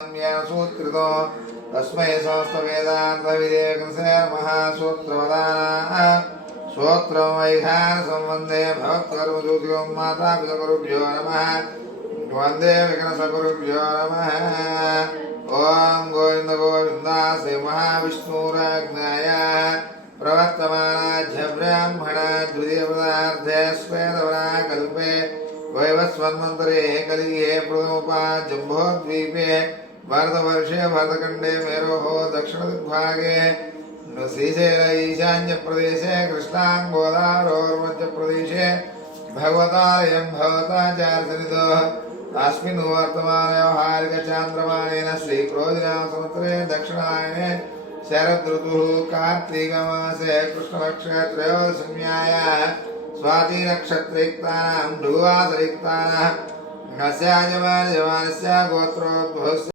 सूत्रितो तस्मै समस्तवेदान्तविदेकस्य महासूत्रवदानः सूत्रं वैखानसम्बन्धे भवत्कर्मज्योतिको मातापितृगुरुभ्यो नमः वन्दे विघ्नसगुरुभ्यो नमः। ॐ गोविन्द गोविन्दास्य महाविष्णुराज्ञाय प्रवर्तमानाध्य ब्राह्मणा द्वितीयपदार्थे श्वेतवराकल्पे वैवस्वन्मन्तरे कलिगे प्रथमोपा जम्बोद्वीपे भारतवर्षे भारतखण्डे मेरोः दक्षिणदिग्भागे श्रीशैल ईशान्यप्रदेशे कृष्णाङ्गोदावरोर्मध्यप्रदेशे भगवतालयं भगवताचार्यसन्निधौ अस्मिन् वर्तमाने व्यावहारिकचान्द्रमानेन श्रीक्रोधिनामसंवत्सरे दक्षिणायने शरदृतुः कार्तीकमासे कृष्णपक्षे त्रयोदशम्यायाः स्वाति नक्षत्रेक्तानां भृगुवासरेक्तानां नस्याजमानस्य गोत्रोद्भवस्य